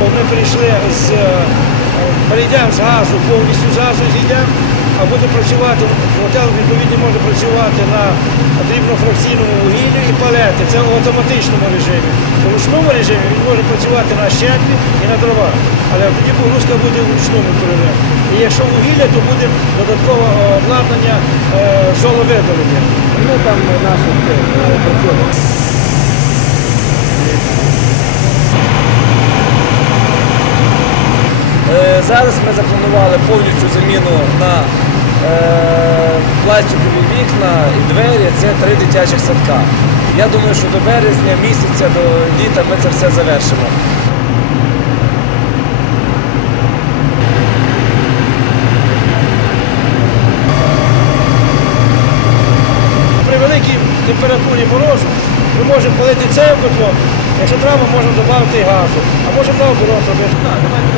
Ми прийшли з е, перейдемо з газу, повністю з газу зійдемо, а буде працювати, готел відповідно може працювати на дрібнофракційному вугіллі і палети. Це в автоматичному режимі. У ручному режимі він може працювати на щеплі і на дровах. Але тоді погрузка буде в ручному режимі. І якщо вугілля, то буде додаткове обладнання е, золовидалення. Ми там наші е, працюємо. Е, Зараз ми запланували повністю заміну на е, пластикові вікна і двері. Це три дитячих садка. Я думаю, що до березня місяця, до літа ми це все завершимо. При великій температурі морозу ми можемо палити цей котлом, якщо треба, можемо додати газу, а можемо наоборот робити.